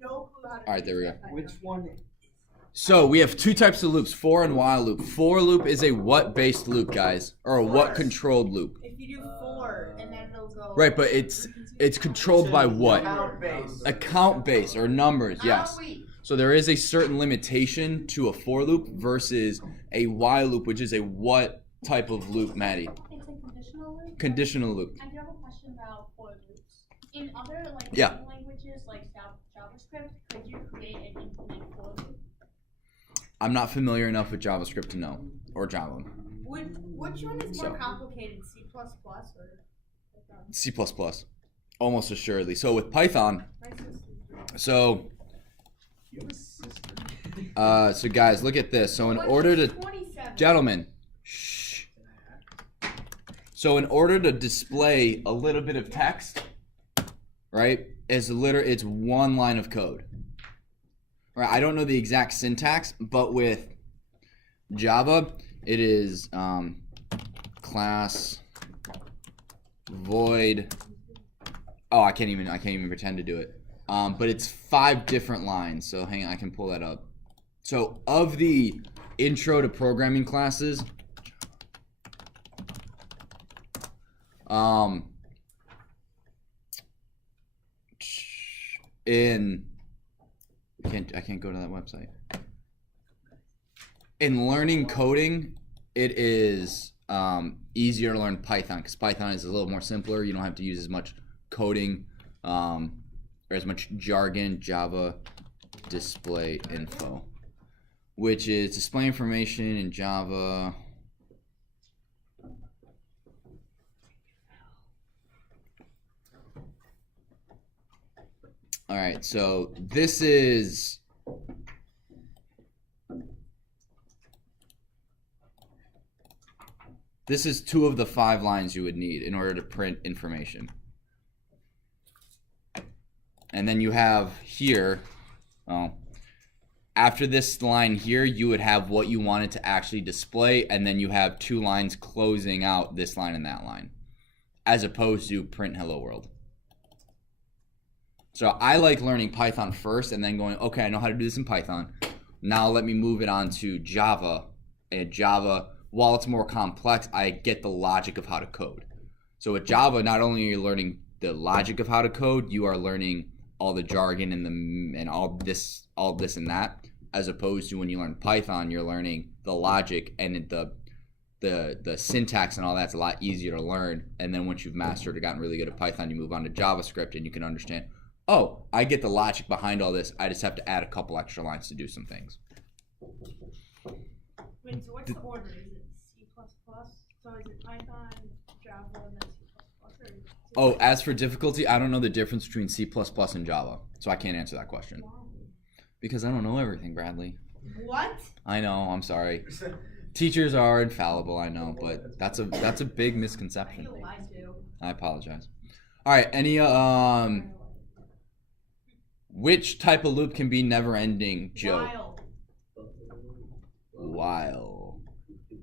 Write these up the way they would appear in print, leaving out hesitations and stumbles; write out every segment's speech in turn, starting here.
no clue how to. All right, there we go. Which one? So we have two types of loops, for and while loop. For loop is a what-based loop, guys, or a what-controlled loop. If you do for, and then it'll go. Right, but it's controlled by what? Account-based. Account-based or numbers, yes. So there is a certain limitation to a for loop versus a while loop, which is a what type of loop, Maddie? It's a conditional loop. Conditional loop. I do have a question about for loops. In other Yeah. languages like JavaScript, could you create an infinite for loop? I'm not familiar enough with JavaScript to know, or Java. Which one is more complicated, C++ or Python? C++, almost assuredly. So with Python, My sister's so You have a sister. so guys, look at this. So in order to, 27. gentlemen, shh. So in order to display a little bit of text, right, it's one line of code. Right, I don't know the exact syntax, but with Java, it is class void. Oh, I can't even pretend to do it. But it's 5 different lines. So hang on, I can pull that up. So of the intro to programming classes, I can't go to that website. In learning coding, it is easier to learn Python because Python is a little more simpler. You don't have to use as much coding or as much jargon. Java display info, which is display information in Java. All right, so this is This is 2 of the 5 lines you would need in order to print information. And then you have here, after this line here, you would have what you wanted to actually display, and then you have 2 lines closing out this line and that line, as opposed to print hello world. So I like learning Python first and then going, okay, I know how to do this in Python. Now let me move it on to Java. And Java, while it's more complex, I get the logic of how to code. So with Java, not only are you learning the logic of how to code, you are learning all the jargon and all this and that, as opposed to when you learn Python, you're learning the logic and the syntax and all that's a lot easier to learn. And then once you've mastered or gotten really good at Python, you move on to JavaScript and you can understand, oh, I get the logic behind all this. I just have to add a couple extra lines to do some things. Wait, so what's the order? Is it C++? So is it Python, Java, and then C++? Or is it Oh, as for difficulty, I don't know the difference between C++ and Java, so I can't answer that question. Because I don't know everything, Bradley. What? I know, I'm sorry. Teachers are infallible, I know, but that's a big misconception. I feel lied to. I apologize. All right, any which type of loop can be never-ending, Joe? While.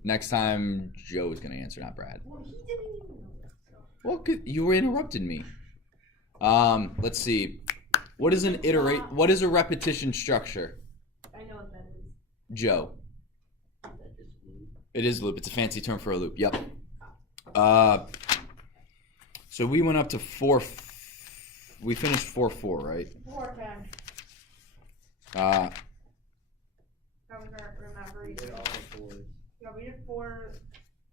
Next time, Joe is gonna answer, not Brad. Well, he didn't even know that. So. Well, you interrupted me. Let's see. What is an iterate? What is a repetition structure? I know what that is. Joe. It is loop. It's a fancy term for a loop. Yep. So we went up to 4. We finished 4-4, right? 4-10. Uh, I was remembering. Yeah, we did 4.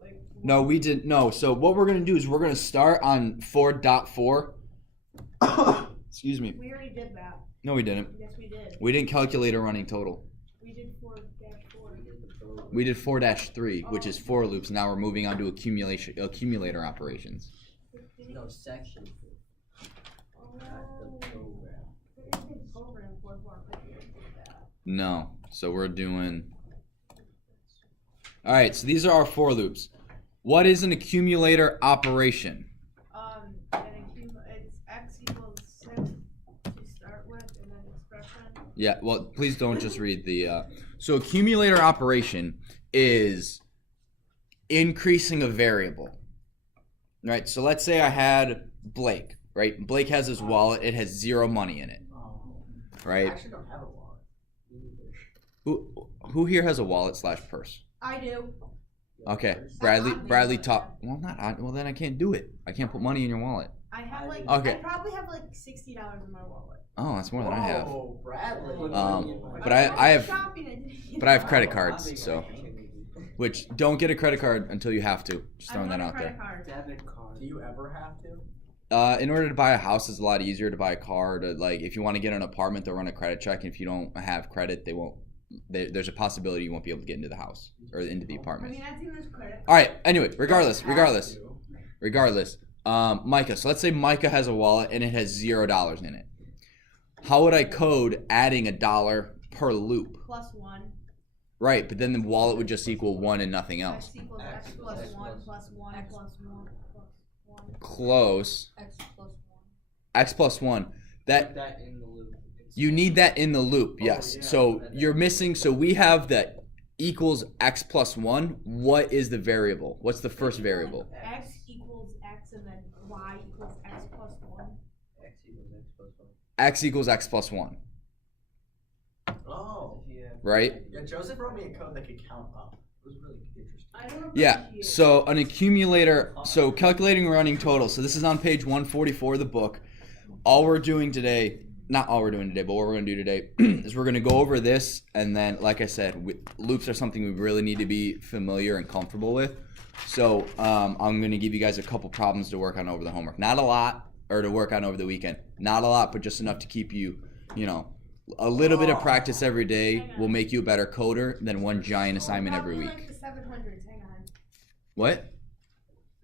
Like. no, we didn't. No. So what we're gonna do is we're gonna start on 4.4. Excuse me. We already did that. No, we didn't. Yes, we did. We didn't calculate a running total. We did 4-4. We did 4-3, which is for loops. Now we're moving on to accumulator operations. No, section. No. So we're doing. All right. So these are our for loops. What is an accumulator operation? It's x equals 6 to start with, and then expression. Yeah. Well, please don't just read the. So accumulator operation is increasing a variable. Right. So let's say I had Blake. Right. Blake has his wallet. It has 0 money in it. I right? actually don't have a wallet. Me neither. Who here has a wallet / purse? I do. Okay, Purse? Bradley taught. Well, well, then I can't do it. I can't put money in your wallet. I have like. Okay. I probably have like $60 in my wallet. Oh, that's more than I have. Oh, Bradley. But I have Shopping, I didn't- but I have credit cards, so which don't get a credit card until you have to. Just I throwing that want a out there. credit card. Debit card. Do you ever have to? In order to buy a house, it's a lot easier to buy a car. To, like, if you want to get an apartment, they'll run a credit check. And if you don't have credit, they won't. There's a possibility you won't be able to get into the house or into the I apartment. mean, I've seen this credit. All right. Anyway, regardless. Have to. Micah. So let's say Micah has a wallet and it has $0 in it. How would I code adding $1 per loop? +1. Right, but then the wallet would just equal 1 and nothing else. X equals X plus 1 plus 1 plus 1 plus 1. Close. X plus 1. X plus 1. Put That that in the loop. you need that in the loop. Yes. yeah. So you're missing. So we have that equals X plus 1. What is the variable? What's the first variable? X equals X and then Y equals X plus 1. X equals X plus 1. X equals X plus 1. Oh. Yeah. Right? Yeah, Joseph wrote me a code that could count up. It was really interesting. I don't Yeah. appreciate So an accumulator. So calculating running total. So this is on page 144 of the book. All we're doing today. Not all we're doing today, but what we're going to do today is we're going to go over this, and then, like I said, loops are something we really need to be familiar and comfortable with. So I'm going to give you guys a couple problems to work on over the homework. Not a lot, or to work on over the weekend. Not a lot, but just enough to keep you, a little bit of practice every day will make you a better coder than one giant assignment every Probably week. like the 700s. Hang on. What?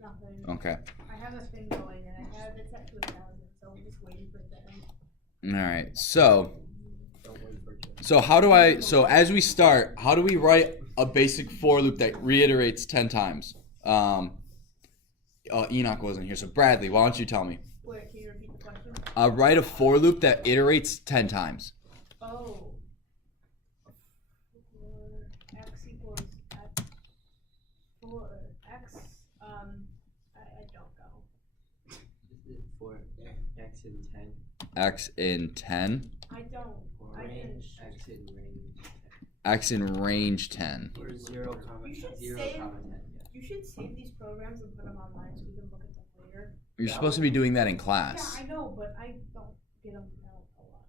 Nothing. Okay. I have a thing going and I have it set to 1,000, so I'm just waiting for it to end. All right. So as we start, how do we write a basic for loop that reiterates 10 times? Enoch wasn't here, so Bradley, why don't you tell me? Wait, can you repeat the question? Write a for loop that iterates 10 times. Oh. For X equals X. For X, I don't know. For X in 10. X in 10. I don't. I didn't. X in range. X in range 10. Or 0, You should 0, save- 10. You should save these programs and put them online so we can look at them later. You're supposed to be doing that in class. Yeah, I know, but I don't get them out a lot.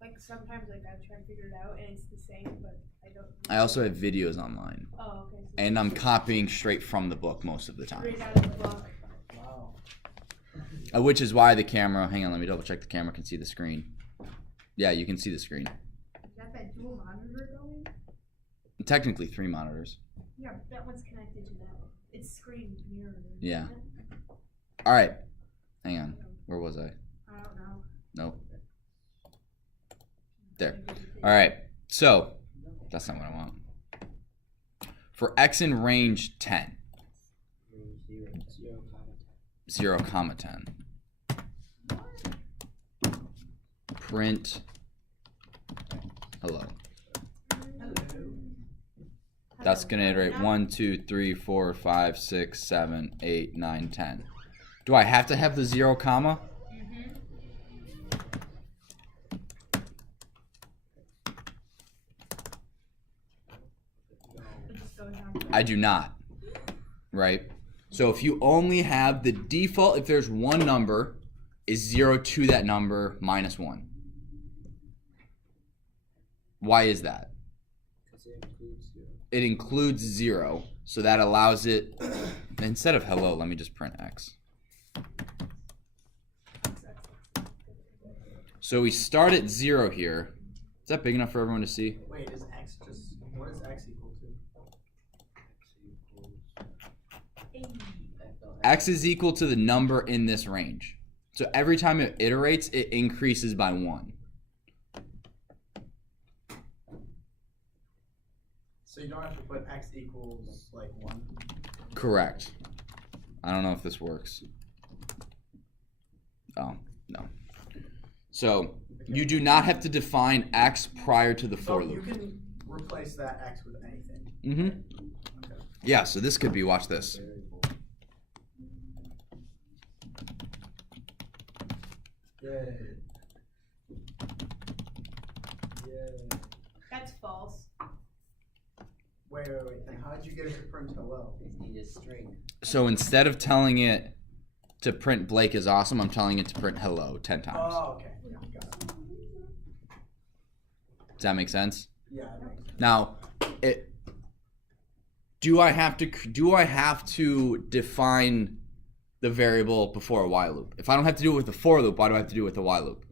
Like sometimes I try to figure it out and it's the same, but I don't. I also have videos online. Oh, okay. So And I'm copying straight from the book most of the time. straight out of the book. Wow. Which is why the camera, hang on, let me double check the camera can see the screen. Yeah, you can see the screen. Is that dual monitor going? Technically 3 monitors. Yeah, but that one's connected to that one. It's screen mirrored. Yeah. isn't it? All right. Hang on. Where was I? I don't know. Nope. There. All right. So, that's not what I want. For X in range 10. Range 0, 0, comma 10. Print hello. That's going to iterate 1, 2, 3, 4, 5, 6, 7, 8, 9, 10. Do I have to have the 0, comma? It just goes down to I do not. Right? So if you only have the default, if there's one number, is 0 to that number minus 1. Why is that? Because it includes 0. It includes 0, so that allows it, instead of hello, let me just print X. So we start at 0 here. Is that big enough for everyone to see? Wait, is X just. What is X equal to? X is equal to the number in this range. So every time it iterates, it increases by 1. So you don't have to put X equals like 1. Correct. I don't know if this works. Oh, no. So you do not have to define X prior to the So for you loop. can replace that X with anything. Mm-hmm. Okay. Yeah, so this could be, watch this. Good. Yeah. That's false. Wait. Then how'd you get it to print hello? It's need a string. So instead of telling it to print Blake is awesome, I'm telling it to print hello 10 times. Oh, okay. Yeah, got it. Does that make sense? Yeah, it makes sense. Now, do I have to define the variable before a while loop? If I don't have to do it with the for loop, why do I have to do it with the while loop?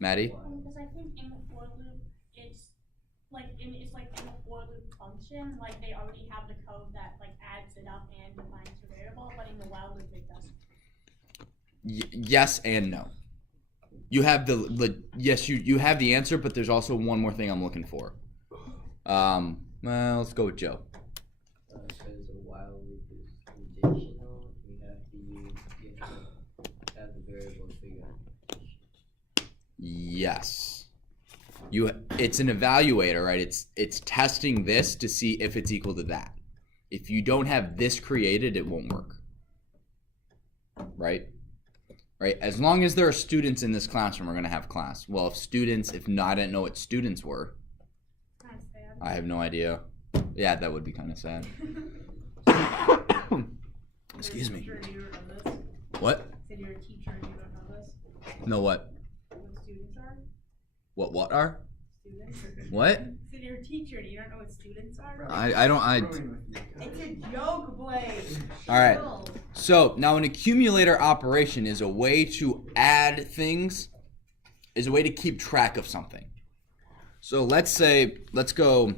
Maddie? Because I think in the for loop, it's like in the for loop function, like they already have the code that like adds it up and defines the variable, but in the while loop it doesn't. Yes and no. You have yes, you have the answer, but there's also one more thing I'm looking for. Well, let's go with Joe. Because a while loop is conditional, you have to have the variable figure out. Yes. It's an evaluator, right? It's testing this to see if it's equal to that. If you don't have this created, it won't work. Right? Right? As long as there are students in this classroom, we're going to have class. Well, if not, I didn't know what students were. Kind of sad. I have no idea. Yeah, that would be kind of sad. Excuse me. Teacher, you don't know this? What? Said you're a teacher and you don't know this? No what? What students are? What are? Students? What? Said you're a teacher and you don't know what students are? I don't. Screwing with you. It's a joke, Blake. All right. Chill. So now an accumulator operation is a way to add things, is a way to keep track of something. So let's go,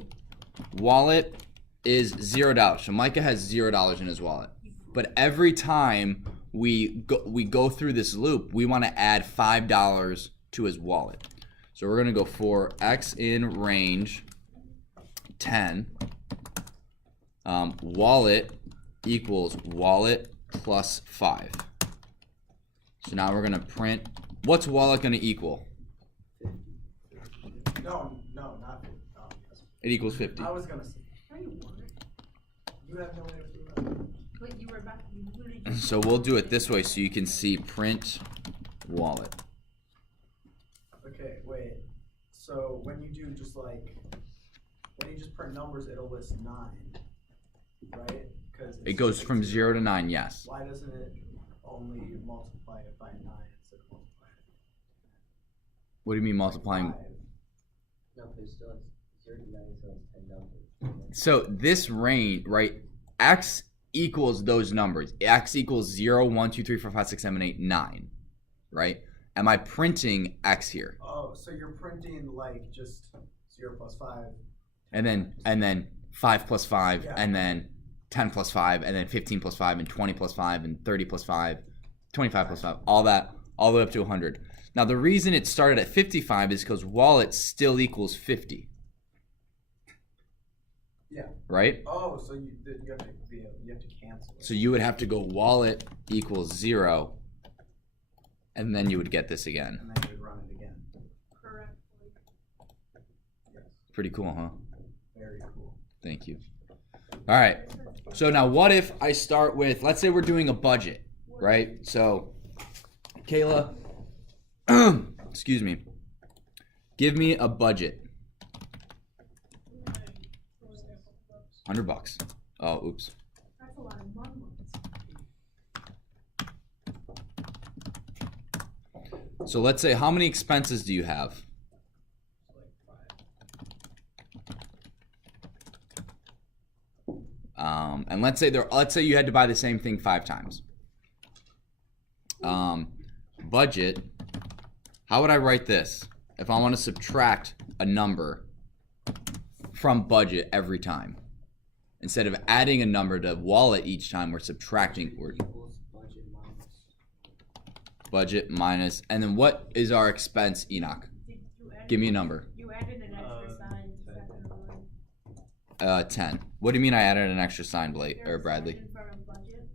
wallet is $0. So Micah has $0 in his wallet. But every time we go through this loop, we want to add $5 to his wallet. So we're gonna go for x in range 10. Wallet equals wallet plus 5. So now we're gonna print. What's wallet gonna equal? No, not 50. Oh, It equals 50. I was gonna say. No, you weren't. You have no way to do that. But you were about to literally just So we'll do it this way so you can see print wallet. Okay, wait. So when you do when you just print numbers, it'll list 9, right? Because It goes from 0 to 9, yes. Why doesn't it only multiply it by 9 instead of multiplying it? What do you mean multiplying? 5. No, but it still has 0 to 9, so it's 10 numbers. So this range, right? X equals those numbers. X equals 0, 1, 2, 3, 4, 5, 6, 7, 8, 9, right? Am I printing X here? Oh, so you're printing like just 0 plus 5. And then 5 plus 5, Yeah. and then 10 plus 5, and then 15 plus 5, and 20 plus 5, and 30 plus 5, 25 plus 5, all that, all the way up to 100. Now the reason it started at 55 is because wallet still equals 50. Yeah. Right? Oh, so you have to cancel it. So you would have to go wallet equals 0, and then you would get this again. And then you would run it again. correctly. Yes. Pretty cool, huh? Very cool. Thank you. All right. So now what if I start with, let's say we're doing a budget, right? So, Kayla, excuse me, give me a budget. $100. Oh, oops. That's a lot of money. So let's say, how many expenses do you have? And let's say you had to buy the same thing 5 times. Budget. How would I write this if I want to subtract a number from budget every time? Instead of adding a number to wallet each time, we're subtracting. Equals budget minus. Budget minus, and then what is our expense, Enoch? Did you add Give me a number. You added an extra sign second row. 10. What do you mean I added an extra sign, Blake There's or a Bradley? sign in front of budget.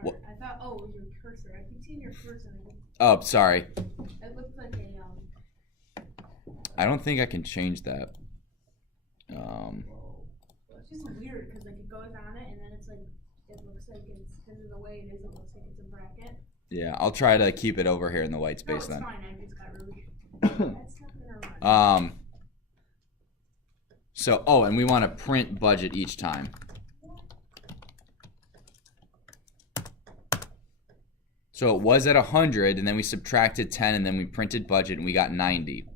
What? Or, I thought, oh, it was your cursor. I keep seeing your cursor. Oh, sorry. It looks like a I don't think I can change that. It's just weird because like it goes on it and then it's like it looks like it's because of the way it is. It looks like it's a bracket. Yeah, I'll try to keep it over here in the white No, space it's then. fine. I just got really. That's not gonna run. So, oh, and we want to print budget each time. So it was at 100, and then we subtracted 10, and then we printed budget, and we got 90.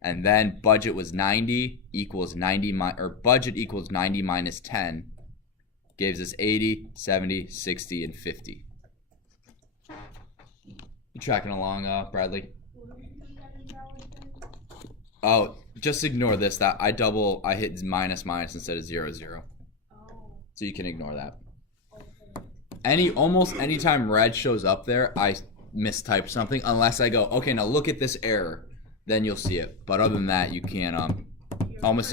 And then budget was 90 equals 90, or budget equals 90 minus 10, gives us 80, 70, 60, and 50. You tracking along, Bradley? Oh, just ignore this. That I hit minus instead of 0, 0. So you can ignore that. Almost anytime red shows up there, I mistype something unless I go, okay, now look at this error, then you'll see it. But other than that, you can almost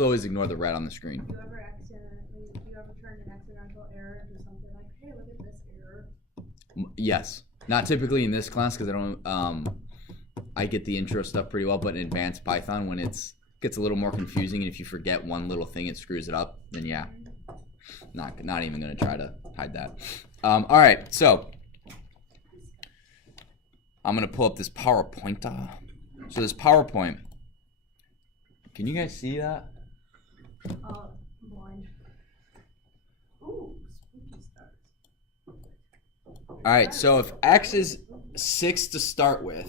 always ignore the red on the screen. Do you ever turn an accidental error into something like, hey, look at this error? Yes, not typically in this class because I don't. I get the intro stuff pretty well, but in advanced Python, when it gets a little more confusing, and if you forget one little thing, it screws it up. Then yeah, not even gonna try to hide that. All right, so I'm gonna pull up this PowerPoint. So this PowerPoint, can you guys see that? Blind. Ooh, spooky stars. All right, so if x is 6 to start with,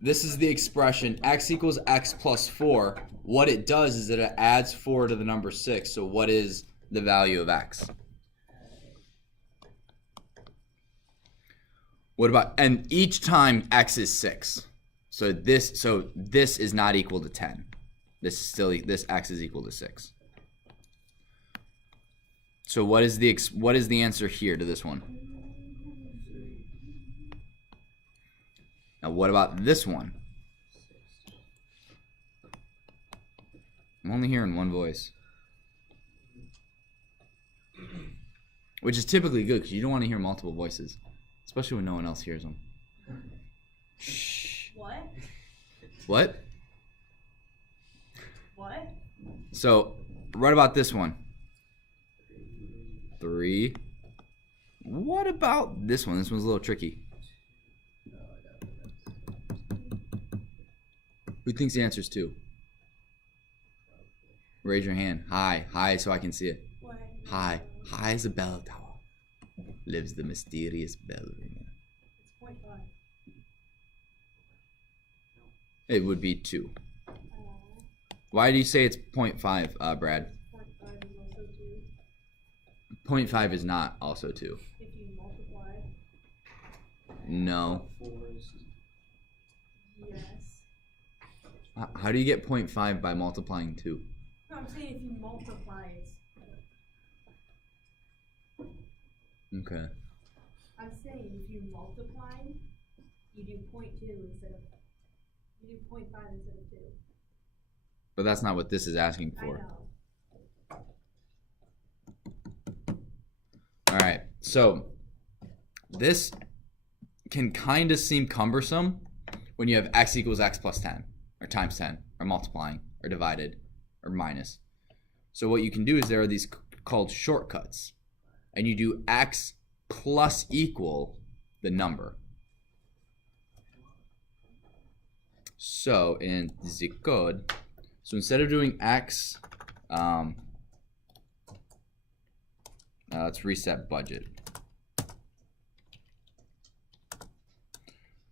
this is the expression x equals x plus 4. What it does is that it adds 4 to the number 6. So what is the value of x? What about, and each time x is 6. So this is not equal to 10. This x is equal to 6. So what is the answer here to this one? Now what about this one? I'm only hearing one voice. Which is typically good because you don't want to hear multiple voices. Especially when no one else hears them. Shh. What? What? What? So, right about this one. 3. What about this one? This one's a little tricky. Who thinks the answer is 2? Raise your hand. High, so I can see it. What? High as a bell tower. Lives the mysterious bell ringer. It's 0.5. It would be 2. Why do you say it's 0.5, Brad? 0.5 is also 2. 0.5 is not also 2. If you multiply. No. Yes. How do you get 0.5 by multiplying 2? No, I'm saying if you multiply it. Okay. I'm saying if you multiply, you do 0.2 instead of. You do 0.5 instead of 2. But that's not what this is asking I for. know. Alright, so this can kind of seem cumbersome when you have x equals x plus 10, or times 10, or multiplying, or divided, or minus. So what you can do is there are these called shortcuts. And you do x plus equal the number. So in the code, so instead of doing x, let's reset budget.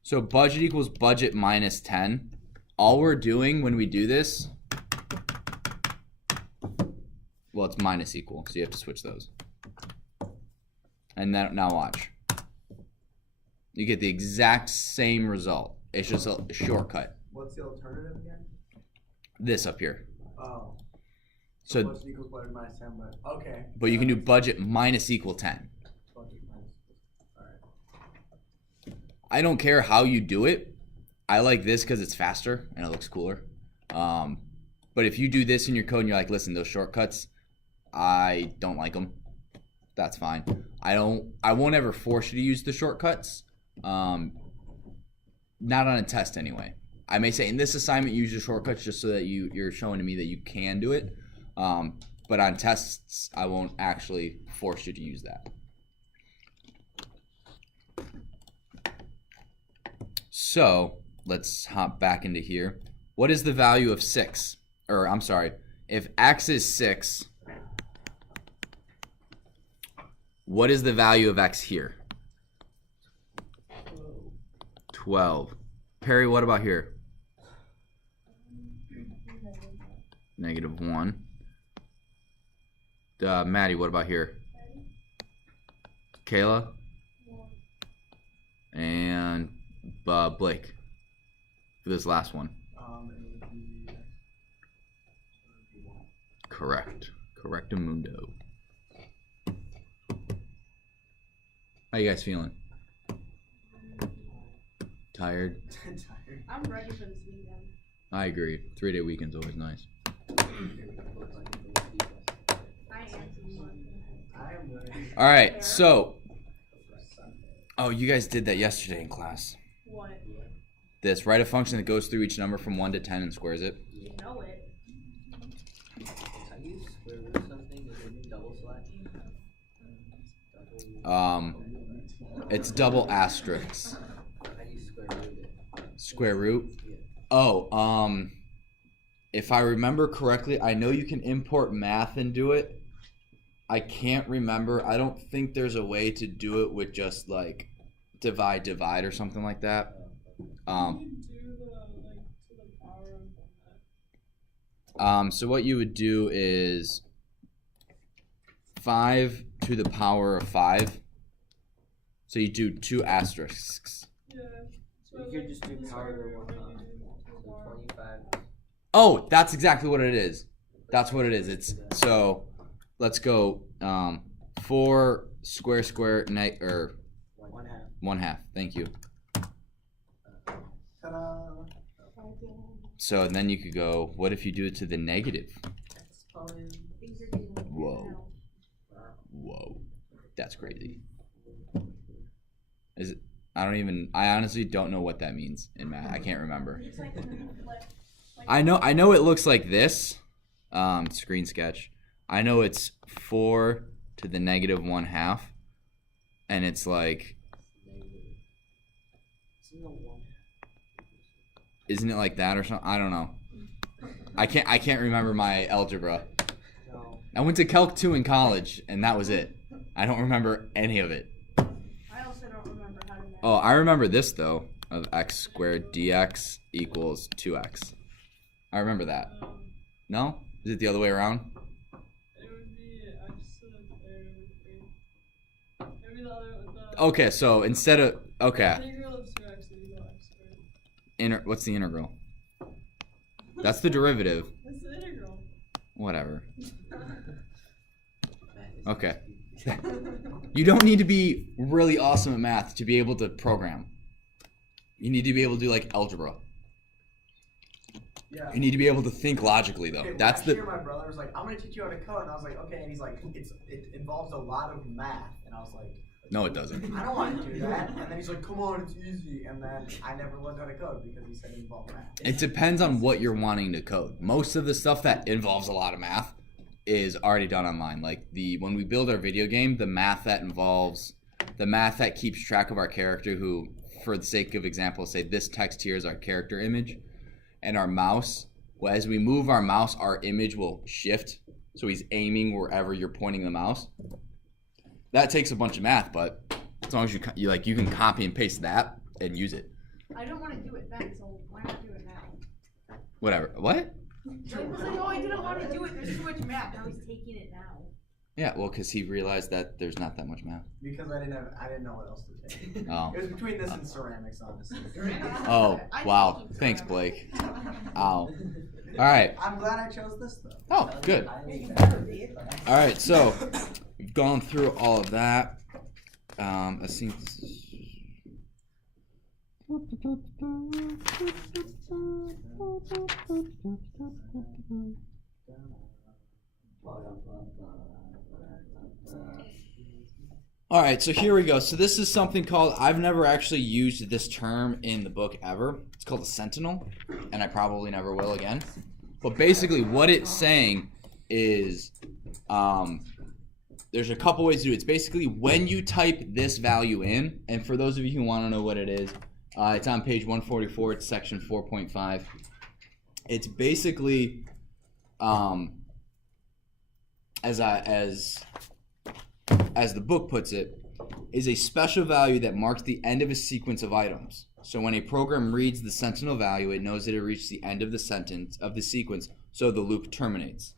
So budget equals budget minus 10. All we're doing when we do this, well, it's minus equal, so you have to switch those. And then now watch. You get the exact same result. It's just a shortcut. What's the alternative again? This up here. Oh. So budget equals budget minus 10, but okay. but you can do budget minus equal 10. Budget minus. Alright. I don't care how you do it. I like this because it's faster and it looks cooler. But if you do this in your code and you're like, listen, those shortcuts, I don't like them. That's fine. I won't ever force you to use the shortcuts. Not on a test anyway. I may say in this assignment use the shortcuts just so that you're showing to me that you can do it. But on tests I won't actually force you to use that. So let's hop back into here. What is the value of 6? Or I'm sorry, if x is 6, what is the value of x here? 12. Perry, what about here? -1. Maddie, what about here? Kayla? And Blake for this last one. It would be Correct. Correctamundo. How you guys feeling? Tired? tired. I'm ready for this weekend. I agree. 3-day weekend's always nice. I am someone. I am ready. All right, so oh, you guys did that yesterday in class. What? This, write a function that goes through each number from 1 to 10 and squares it. You know it. How do you square root something? Is it double slash? It's double asterisks. How do you square root it? Square root? Yeah. Oh, if I remember correctly, I know you can import math and do it. I can't remember. I don't think there's a way to do it with just like divide or something like that. So what you would do is 5 to the power of 5. So you do 2 asterisks. So you could just do power of the 1 time. So 25. Oh, that's exactly what it is. That's what it is. It's so let's go 4 square or 1/2. Thank you. Ta-da. So and then you could go, what if you do it to the negative? Things are getting weird Whoa. now. Whoa. That's crazy. Is it, I honestly don't know what that means in math. I can't remember. It's like when you flip, like I know it looks like this. Screen sketch. I know it's 4 to the negative 1/2. And it's like, isn't it like that or something? I don't know. I can't remember my algebra. No. I went to Calc 2 in college, and that was it. I don't remember any of it. I also don't remember how to math. Oh, I remember this though, of x squared dx equals 2x. I remember that. No? Is it the other way around? It would be x to the third over 3. Maybe the other the Okay, so instead of okay, integral of 2x equals x squared. what's the integral? That's the derivative. That's the integral. Whatever. Okay. You don't need to be really awesome at math to be able to program. You need to be able to do like algebra. Yeah. You need to be able to think logically though. Okay, That's last the year my brother was like, I'm gonna teach you how to code, and I was like, okay, and he's like, it involves a lot of math, and I was like, No, it doesn't. I don't want to do that, and then he's like, come on, it's easy, and then I never learned how to code because he said it involved math. It depends on what you're wanting to code. Most of the stuff that involves a lot of math is already done online. Like when we build our video game, the math that keeps track of our character, who, for the sake of example, say this text here is our character image, and our mouse. Well, as we move our mouse, our image will shift. So he's aiming wherever you're pointing the mouse. That takes a bunch of math, but as long as you can copy and paste that and use it. I don't want to do it then, so why not do it now? Whatever. What? Jake was like, oh, I didn't want to do it. There's too much math. Now he's taking it now. Yeah, well, because he realized that there's not that much math. Because I didn't know what else to take. Oh. It was between this and ceramics, honestly. Oh, wow. Thanks, Blake. Ow. All right. I'm glad I chose this though. Oh, good. All right, so we've gone through all of that. I think. All right, so here we go. So this is something called, I've never actually used this term in the book ever. It's called a Sentinel, and I probably never will again. But basically what it's saying is there's a couple ways to do it. It's basically when you type this value in, and for those of you who want to know what it is, It's on page 144. It's section 4.5. It's basically, as the book puts it, is a special value that marks the end of a sequence of items. So when a program reads the Sentinel value, it knows that it reached the end of the sequence, so the loop terminates.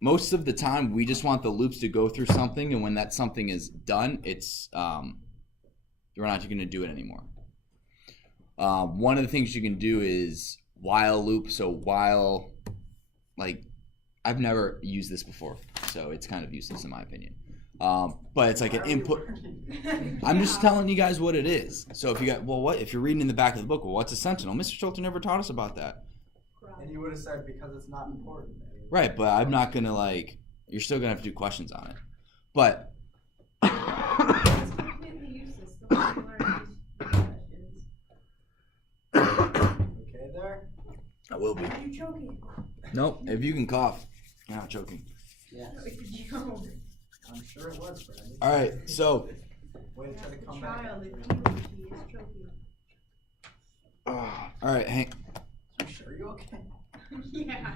Most of the time, we just want the loops to go through something, and when that something is done, it's we're not going to do it anymore. One of the things you can do is while loop. So while, like, I've never used this before, so it's kind of useless in my opinion. But it's like an input. I'm just telling you guys what it is. So if you got, well, what if you're reading in the back of the book? Well, what's a Sentinel? Mr. Schulter never taught us about that. And you would have said because it's not important. Right, but I'm not gonna like. You're still gonna have to do questions on it. But It's completely useless. Don't learn these questions. Okay, there. I will be. Are you choking? Nope. If you can cough, you're not choking. Yes. I'm sure it was, Brandon. All right. So. Way to try to The come back. child, if he or she is choking. All right, Hank. I'm sure you're okay. Yeah.